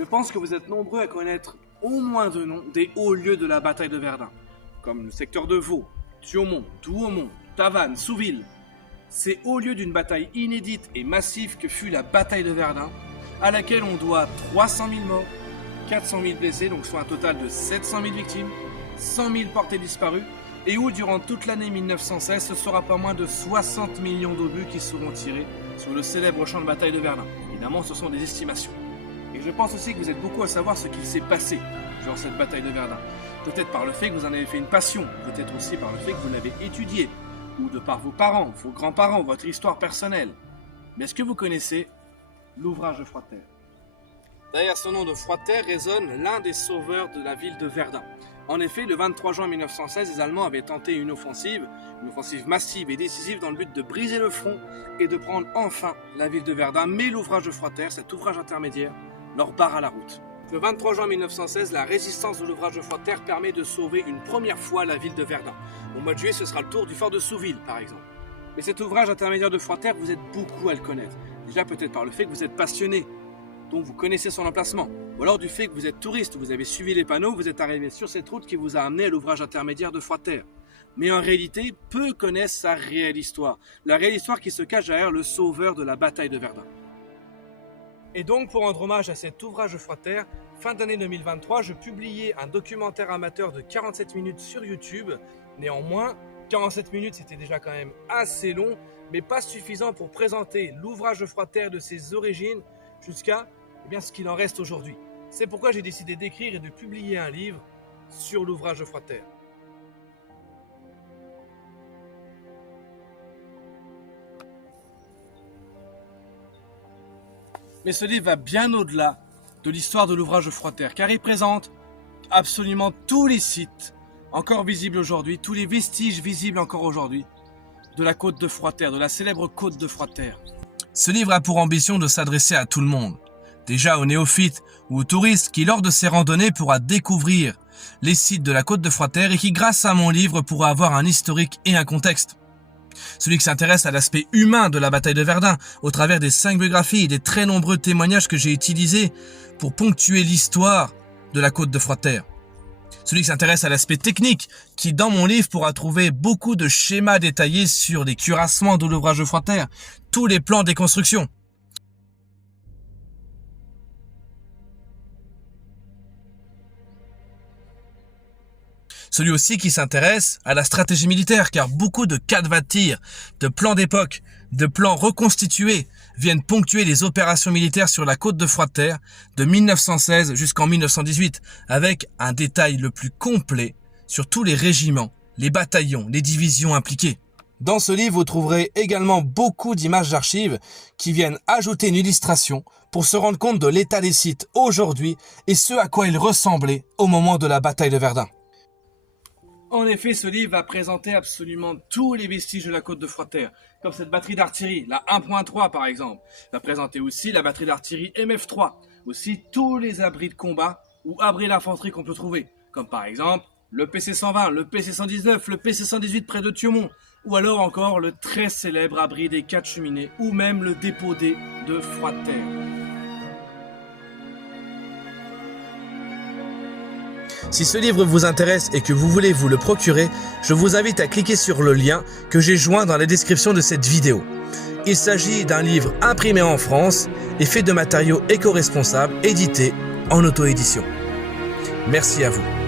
Je pense que vous êtes nombreux à connaître au moins deux noms des hauts lieux de la bataille de Verdun, comme le secteur de Vaux, Thiaumont, Douaumont, Tavannes, Souville. Ces hauts lieux d'une bataille inédite et massive que fut la bataille de Verdun, à laquelle on doit 300 000 morts, 400 000 blessés, donc soit un total de 700 000 victimes, 100 000 portés disparus, et où durant toute l'année 1916, ce sera pas moins de 60 millions d'obus qui seront tirés sur le célèbre champ de bataille de Verdun. Évidemment, ce sont des estimations. Et je pense aussi que vous êtes beaucoup à savoir ce qu'il s'est passé durant cette bataille de Verdun. Peut-être par le fait que vous en avez fait une passion, peut-être aussi par le fait que vous l'avez étudié, ou de par vos parents, vos grands-parents, votre histoire personnelle. Mais est-ce que vous connaissez l'ouvrage de Froidterre? Derrière ce nom de Froidterre résonne l'un des sauveurs de la ville de Verdun. En effet, le 23 juin 1916, les Allemands avaient tenté une offensive massive et décisive dans le but de briser le front et de prendre enfin la ville de Verdun. Mais l'ouvrage de Froidterre, cet ouvrage intermédiaire, leur barre la route. Le 23 juin 1916, la résistance de l'ouvrage de Froidterre permet de sauver une première fois la ville de Verdun. Au mois de juillet, ce sera le tour du fort de Souville, par exemple. Mais cet ouvrage intermédiaire de Froidterre, vous êtes beaucoup à le connaître. Déjà peut-être par le fait que vous êtes passionné, donc vous connaissez son emplacement. Ou alors du fait que vous êtes touriste, vous avez suivi les panneaux, vous êtes arrivé sur cette route qui vous a amené à l'ouvrage intermédiaire de Froidterre. Mais en réalité, peu connaissent sa réelle histoire. La réelle histoire qui se cache derrière le sauveur de la bataille de Verdun. Et donc, pour rendre hommage à cet ouvrage de Froidterre, fin d'année 2023, je publiais un documentaire amateur de 47 minutes sur YouTube. Néanmoins, 47 minutes, c'était déjà quand même assez long, mais pas suffisant pour présenter l'ouvrage de Froidterre de ses origines jusqu'à ce qu'il en reste aujourd'hui. C'est pourquoi j'ai décidé d'écrire et de publier un livre sur l'ouvrage de Froidterre. Mais ce livre va bien au-delà de l'histoire de l'ouvrage de Froidterre, car il présente absolument tous les sites encore visibles aujourd'hui, tous les vestiges visibles encore aujourd'hui de la côte de Froidterre, de la célèbre côte de Froidterre. Ce livre a pour ambition de s'adresser à tout le monde, déjà aux néophytes ou aux touristes qui lors de ces randonnées pourra découvrir les sites de la côte de Froidterre et qui grâce à mon livre pourra avoir un historique et un contexte. Celui qui s'intéresse à l'aspect humain de la bataille de Verdun, au travers des 5 biographies et des très nombreux témoignages que j'ai utilisés pour ponctuer l'histoire de la côte de Froidterre. Celui qui s'intéresse à l'aspect technique, qui dans mon livre pourra trouver beaucoup de schémas détaillés sur les cuirassements de l'ouvrage de Froidterre, tous les plans des constructions. Celui aussi qui s'intéresse à la stratégie militaire, car beaucoup de cadres de tir, de plans d'époque, de plans reconstitués viennent ponctuer les opérations militaires sur la côte de Froidterre de 1916 jusqu'en 1918, avec un détail le plus complet sur tous les régiments, les bataillons, les divisions impliquées. Dans ce livre, vous trouverez également beaucoup d'images d'archives qui viennent ajouter une illustration pour se rendre compte de l'état des sites aujourd'hui et ce à quoi ils ressemblaient au moment de la bataille de Verdun. En effet, ce livre va présenter absolument tous les vestiges de la côte de Froidterre, comme cette batterie d'artillerie, la 1.3 par exemple. Il va présenter aussi la batterie d'artillerie MF3, aussi tous les abris de combat ou abris d'infanterie qu'on peut trouver, comme par exemple le PC-120, le PC-119, le PC-118 près de Thiaumont, ou alors encore le très célèbre abri des 4 cheminées, ou même le dépôt D de Froidterre. Si ce livre vous intéresse et que vous voulez vous le procurer, je vous invite à cliquer sur le lien que j'ai joint dans la description de cette vidéo. Il s'agit d'un livre imprimé en France et fait de matériaux éco-responsables, édité en auto-édition. Merci à vous.